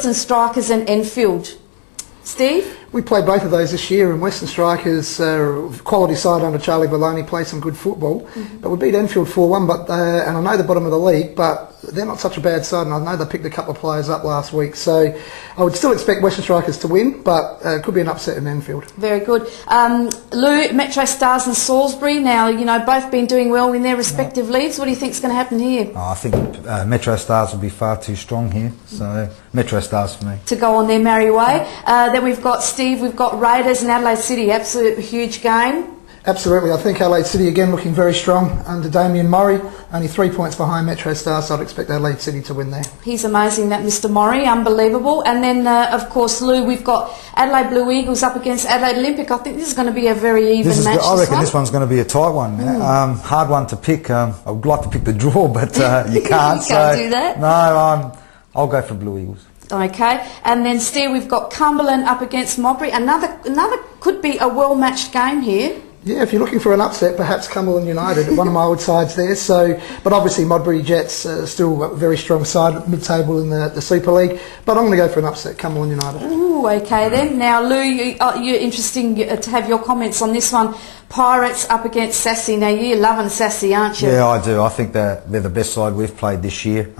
Western Strikers and Enfield. Steve? We played both of those this year, and Western Strikers, quality side under Charlie Maloney, play some good football. But we beat Enfield 4-1, and I know the bottom of the league, but they're not such a bad side, and I know they picked a couple of players up last week. So I would still expect Western Strikers to win, but it could be an upset in Enfield. Very good. Lou, Metro Stars and Salisbury, now, you know, both been doing well in their respective leagues. What do you think is going to happen here? I think Metro Stars will be far too strong here, so Metro Stars for me. To go on their merry way. Then we've got, Steve, we've got Raiders and Adelaide City, absolute huge game. Absolutely. I think Adelaide City again looking very strong under Damien Murray, only 3 points behind Metro Stars, so I'd expect Adelaide City to win there. He's amazing, that Mr Murray, unbelievable. And then, of course, Lou, we've got Adelaide Blue Eagles up against Adelaide Olympic. I think this is going to be a very even match. I reckon this one's going to be a tight one. Hard one to pick. I would like to pick the draw, but you can't. You can't do that? No, I'll go for Blue Eagles. Okay, and then Steve, we've got Cumberland up against Modbury. Another could be a well-matched game here. Yeah, if you're looking for an upset, perhaps Cumberland United, one of my old sides there. So, but obviously Modbury Jets still a very strong side, mid-table in the Super League. But I'm going to go for an upset, Cumberland United. Ooh, okay then. Now, Lou, you're interesting to have your comments on this one. Pirates up against Sassy. Now, you're loving Sassy, aren't you? Yeah, I do. I think they're the best side we've played this year.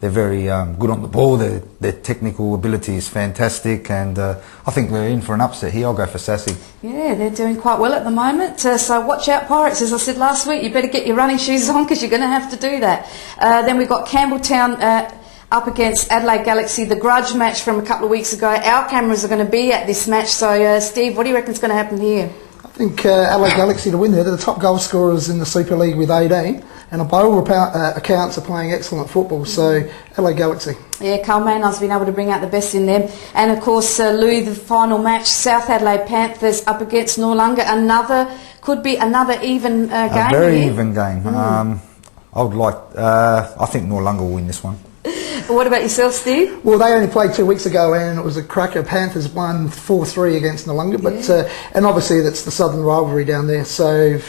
They're very good on the ball. Their technical ability is fantastic, and I think we're in for an upset here. I'll go for Sassy. Yeah, they're doing quite well at the moment. So watch out, Pirates. As I said last week, you better get your running shoes on because you're going to have to do that. Then we've got Campbelltown up against Adelaide Galaxy, the grudge match from a couple of weeks ago. Our cameras are going to be at this match. So, Steve, what do you reckon is going to happen here? I think Adelaide Galaxy to win there. They're the top goal scorers in the Super League with 18, and by all accounts are playing excellent football, so Adelaide Galaxy. Yeah, Carl Maynard's been able to bring out the best in them. And of course, Louis, the final match, South Adelaide Panthers up against Noarlunga. Could be another even game. A very even game. I think Noarlunga will win this one. What about yourself, Steve? Well, they only played 2 weeks ago, and it was a cracker. Panthers won 4-3 against Noarlunga, but and obviously that's the southern rivalry down there. So,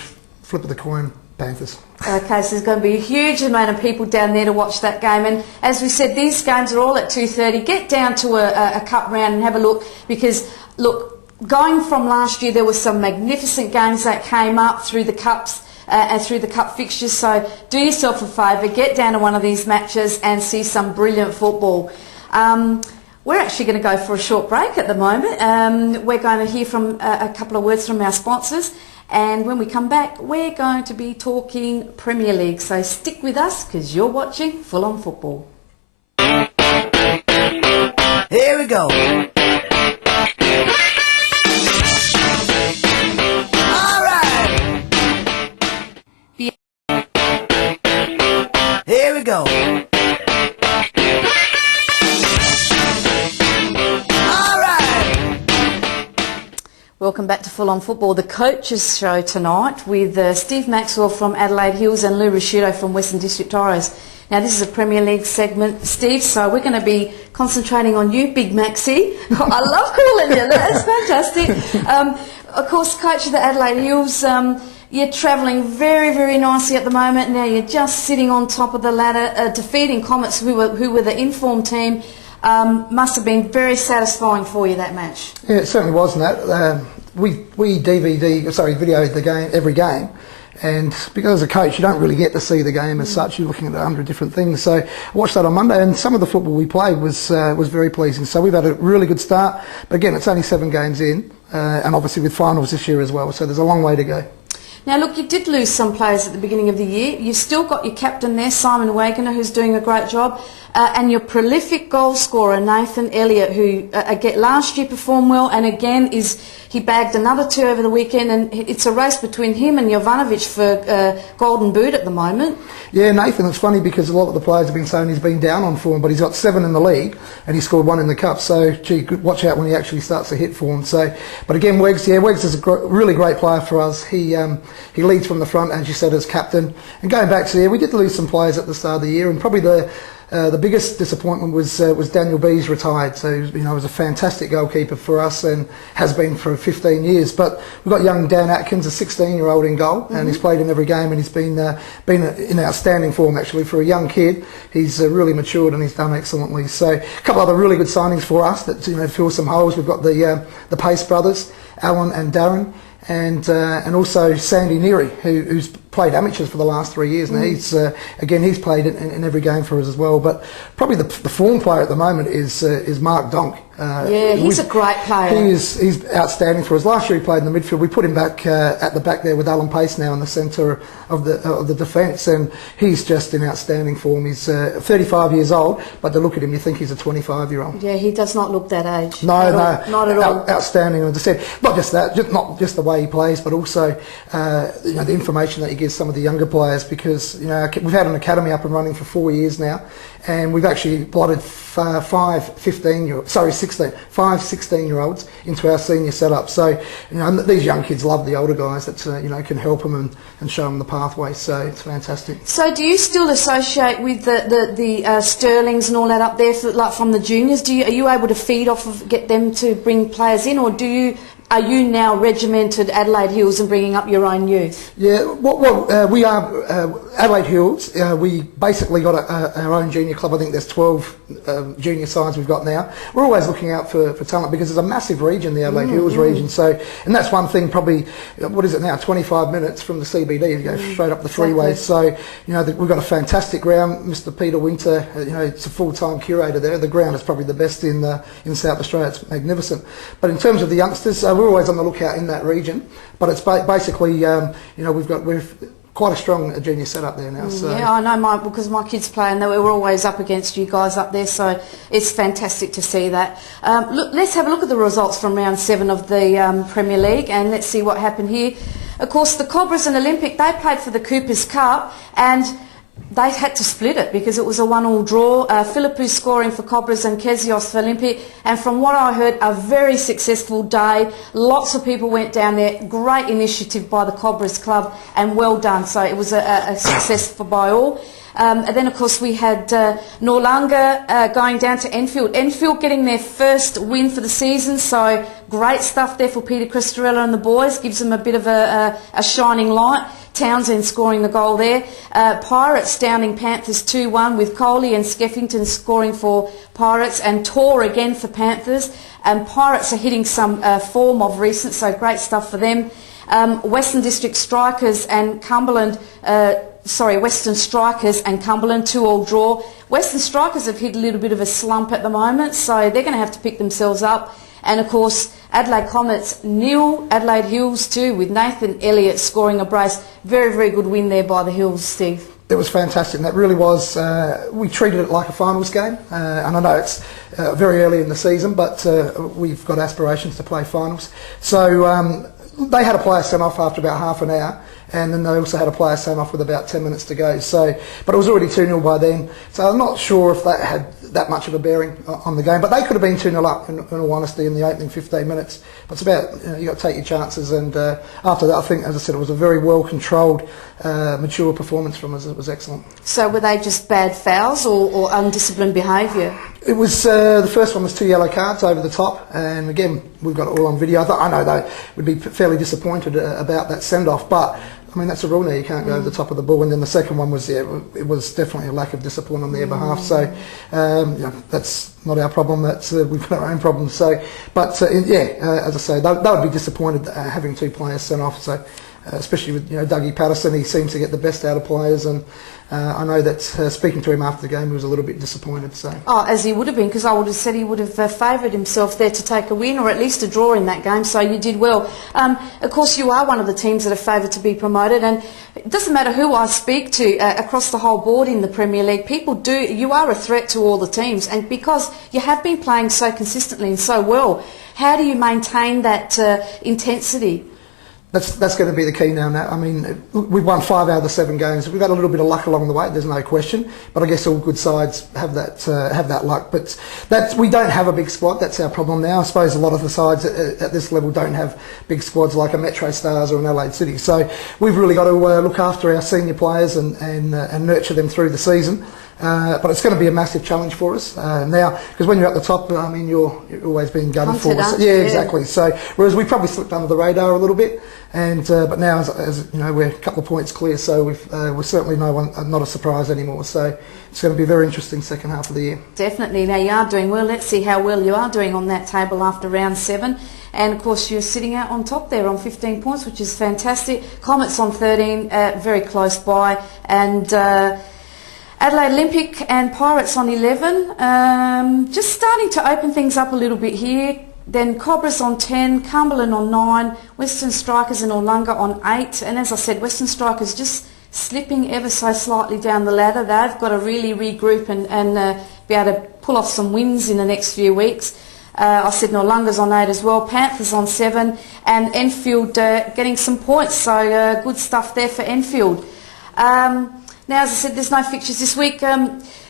flip of the coin, Panthers. Okay, so there's going to be a huge amount of people down there to watch that game, and as we said, these games are all at 2:30. Get down to a cup round and have a look, because look, going from last year, there were some magnificent games that came up through the cups. And through the cup fixtures, so do yourself a favour, get down to one of these matches and see some brilliant football. We're actually going to go for a short break at the moment. We're going to hear from a couple of words from our sponsors, and when we come back we're going to be talking Premier League, so stick with us because you're watching Full On Football. Here we go. Here we go. All right. Welcome back to Full On Football, the coaches show tonight with Steve Maxwell from Adelaide Hills and Lou Rasciuto from Western District Torres. Now this is a Premier League segment, Steve, so we're going to be concentrating on you, Big Maxi. I love calling you, that's fantastic. Of course, coach of the Adelaide Hills, you're travelling very, very nicely at the moment. Now you're just sitting on top of the ladder, defeating Comets, who were the informed team. Must have been very satisfying for you, that match. Yeah, it certainly was, Nat. We videoed the game, every game, and because as a coach you don't really get to see the game as such. You're looking at 100 different things. So I watched that on Monday, and some of the football we played was very pleasing. So we've had a really good start, but again, it's only 7 games in, and obviously with finals this year as well. So there's a long way to go. Now look, you did lose some players at the beginning of the year. You've still got your captain there, Simon Wagoner, who's doing a great job, and your prolific goal scorer, Nathan Elliott, who again last year performed well, and again he bagged another 2 over the weekend, and it's a race between him and Jovanovic for Golden Boot at the moment. Yeah, Nathan, it's funny because a lot of the players have been saying he's been down on form, but he's got 7 in the league and he scored 1 in the cup, so gee, watch out when he actually starts to hit form. So, but again, Wegs is a really great player for us. He leads from the front, as you said, as captain. And going back to we did lose some players at the start of the year, and probably The biggest disappointment was Daniel B's retired. So he was a fantastic goalkeeper for us and has been for 15 years. But we've got young Dan Atkins, a 16-year-old in goal, and he's played in every game, and he's been in outstanding form actually for a young kid. He's really matured and he's done excellently. So a couple other really good signings for us that fill some holes. We've got the Pace brothers, Alan and Darren. And also Sandy Neary, who's played amateurs for the last 3 years now. He's played in every game for us as well. But probably the form player at the moment is Mark Donk. He's a great player. He's outstanding for us. Last year he played in the midfield. We put him back at the back there with Alan Pace now in the centre of the defence, and he's just in outstanding form. He's 35 years old, but to look at him, you think he's a 25-year-old. Yeah, he does not look that age. No, not at all. Outstanding, as I said. Not just that, not just the way he plays, but also the information that he gives some of the younger players. Because we've had an academy up and running for 4 years now, and we've actually plotted five 16-year-olds into our senior setup. So these young kids love the older guys that can help them and show them the pathway. So it's fantastic. So do you still associate with the Sterlings and all that up there, from the juniors? Are you able to feed off of, get them to bring players in, or are you now regimented Adelaide Hills and bringing up your own youth? Yeah, we are Adelaide Hills. We basically got our own junior club. I think there's 12 junior sides we've got now. We're always looking out for talent because there's a massive region, the Adelaide Hills region. So, and that's one thing. Probably, what is it now? 25 minutes from the CBD to go straight up the freeway. So, we've got a fantastic ground. Mr. Peter Winter, it's a full-time curator there. The ground is probably the best in South Australia. It's magnificent. But in terms of the youngsters, we're always on the lookout in that region. But it's basically, we've quite a strong junior setup there now. So. Yeah, I know, because my kids play and we're always up against you guys up there, so it's fantastic to see that. Let's have a look at the results from round 7 of the Premier League, and let's see what happened here. Of course, the Cobras and Olympic, they played for the Coopers Cup, and they had to split it because it was a 1-1 draw. Philippou scoring for Cobras and Kezios for Olympic. And from what I heard, a very successful day. Lots of people went down there. Great initiative by the Cobras Club, and well done. So it was a success by all. And then, of course, we had Noarlunga going down to Enfield. Enfield getting their first win for the season, so great stuff there for Peter Cristorella and the boys. Gives them a bit of a shining light. Townsend scoring the goal there. Pirates downing Panthers 2-1 with Coley and Skeffington scoring for Pirates, and Tor again for Panthers. And Pirates are hitting some form of recent, so great stuff for them. Western District Strikers and Cumberland... Western Strikers and Cumberland 2-2 draw. Western Strikers have hit a little bit of a slump at the moment, so they're going to have to pick themselves up. And of course, Adelaide Comets 0, Adelaide Hills 2, with Nathan Elliott scoring a brace. Very, very good win there by the Hills, Steve. It was fantastic, and that really was. We treated it like a finals game, and I know it's very early in the season, but we've got aspirations to play finals. So they had a player sent off after about half an hour, and then they also had a player sent off with about 10 minutes to go. So, but it was already 2-0 by then, so I'm not sure if that had that much of a bearing on the game. But they could have been 2-0 up, in all honesty, in the opening 15 minutes. But it's about, you got to take your chances, and after that, I think, as I said, it was a very well-controlled, mature performance from us. It was excellent. So were they just bad fouls or undisciplined behaviour? It was, the first one was 2 yellow cards over the top, and again, we've got it all on video. I know they would be fairly disappointed about that send-off, but I mean, that's a rule now, you can't go over the top of the ball. And then the second one was, it was definitely a lack of discipline on their behalf. So, that's not our problem, that's we've got our own problems. So, but as I say, they would be disappointed having 2 players sent off. So, especially with Dougie Patterson, he seems to get the best out of players, and I know that speaking to him after the game, he was a little bit disappointed. So, as he would have been, because I would have said he would have favoured himself there to take a win or at least a draw in that game. So you did well. Of course, you are one of the teams that are favoured to be promoted, and it doesn't matter who I speak to across the whole board in the Premier League. You are a threat to all the teams, and because you have been playing so consistently and so well, how do you maintain that intensity? That's going to be the key now. I mean, we've won 5 out of the 7 games. We've had a little bit of luck along the way. There's no question. But I guess all good sides have that luck. But we don't have a big squad. That's our problem now. I suppose a lot of the sides at this level don't have big squads like a Metro Stars or an Adelaide City. So we've really got to look after our senior players and nurture them through the season. But it's going to be a massive challenge for us now, because when you're at the top, I mean, you're always being gunning for us. Yeah, exactly. So whereas we probably slipped under the radar a little bit, and but now, as you know, we're a couple of points clear, so we're certainly not a surprise anymore. So it's going to be a very interesting second half of the year. Definitely. Now you are doing well. Let's see how well you are doing on that table after round 7. And of course you're sitting out on top there on 15 points, which is fantastic. Comets on 13, very close by, and Adelaide Olympic and Pirates on 11. Just starting to open things up a little bit here. Then Cobras on 10, Cumberland on 9, Western Strikers and Orlunga on 8. And as I said, Western Strikers just slipping ever so slightly down the ladder. They've got to really regroup and be able to pull off some wins in the next few weeks. I said Orlunga's on 8 as well, Panthers on 7, and Enfield getting some points. So good stuff there for Enfield. Now, as I said, there's no fixtures this week.